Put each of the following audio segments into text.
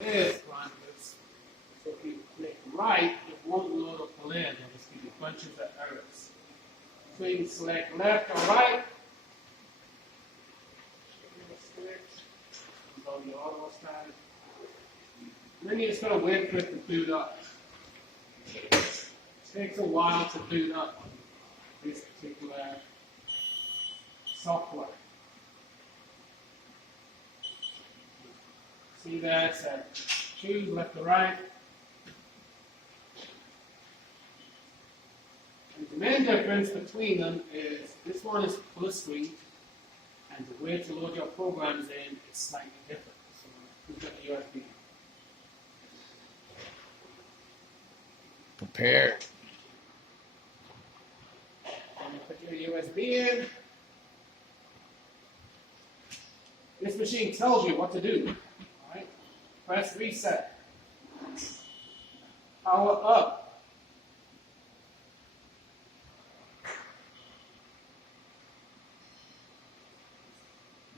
There's parameters. So if you click right, it won't load up the layer. It'll just give you bunches of errors. So you can select left or right. On the auto side. And then you're just going to wait for it to boot up. It takes a while to boot up on this particular software. See there, it said choose left or right. And the main difference between them is this one is full screen, and the way to load your programs in is slightly different. So we've got the USB. Prepare. And you put your USB in. This machine tells you what to do. All right? Press reset. Power up.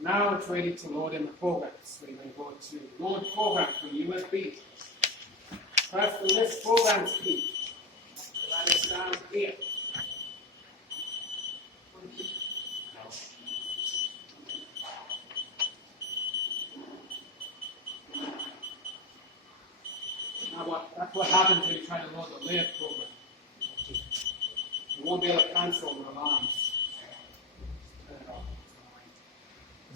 Now it's ready to load in the programs. So you're going to go to load program from USB. Press the list programs key. That is down here. Now that's what happens when you try to load the layer program. You won't be able to cancel the alarms. Turn it off.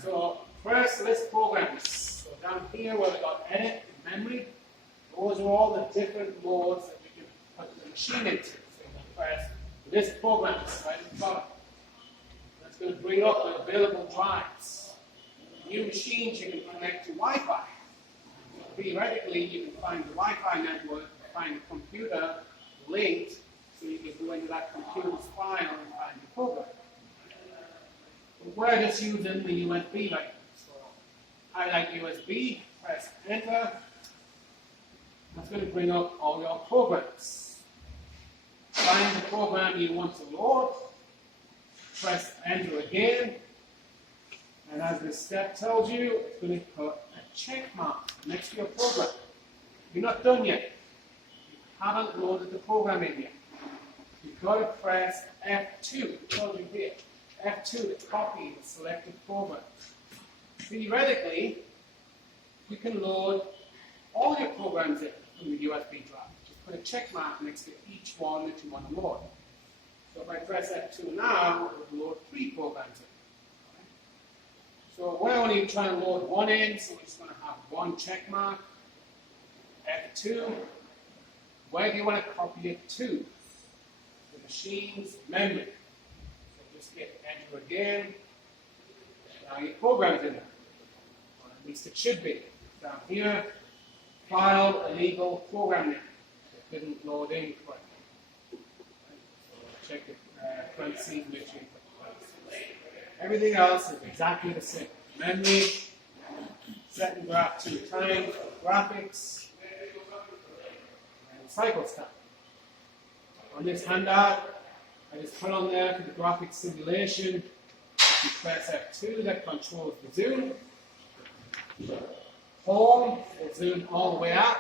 So press list programs. So down here where we got edit and memory, those are all the different modes that you can put the machine into. So you can press list programs right at the bottom. That's going to bring up the available drives. New machines you can connect to Wi-Fi. Theoretically, you can find the Wi-Fi network, find the computer linked, so you can go into that computer's file and find the program. But we're just using the USB right now. So highlight USB, press enter. That's going to bring up all your programs. Find the program you want to load, press enter again, and as this step tells you, it's going to put a check mark next to your program. You're not done yet. You haven't loaded the program in yet. You've got to press F2, it tells you here, F2 to copy the selected program. Theoretically, you can load all your programs in from the USB drive. Just put a check mark next to each one that you want to load. So if I press F2 now, it will load 3 programs in. So we're only trying to load one in, so we're just going to have one check mark. F2. Where do you want to copy it to? The machine's memory. So just hit enter again. Now your program's in there. Or at least it should be. Down here, file illegal program name. It didn't load in correctly. So check the parentheses, make sure you put the parentheses. Everything else is exactly the same. Memory, set and graph 2 times, graphics, and cycle time. On this handout, I just put on there for the graphics simulation. If you press F2, that controls the zoom. Home will zoom all the way out.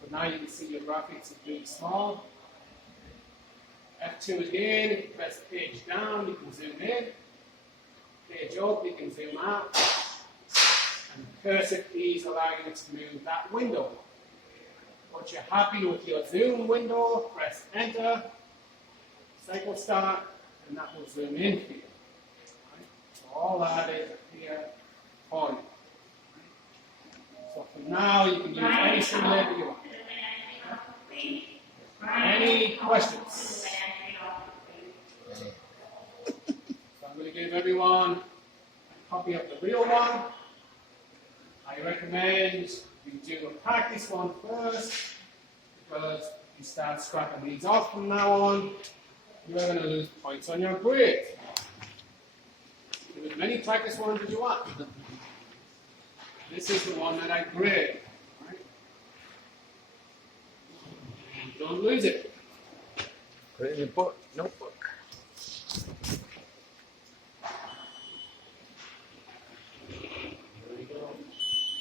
So now you can see your graphics are really small. F2 again, if you press page down, you can zoom in. Page up, you can zoom out. And cursor keys allow you to move that window. Once you're happy with your zoom window, press enter, cycle start, and that will zoom in for you. Right? So all that is here for you. So for now, you can use any simulator you want. Any questions? So I'm going to give everyone a copy of the real one. I recommend you do a practice one first, because if you start scrapping these off from now on, you're going to lose points on your grade. Do as many practice ones as you want. This is the one that I grade. Right? Don't lose it. Put it in your book. Notebook.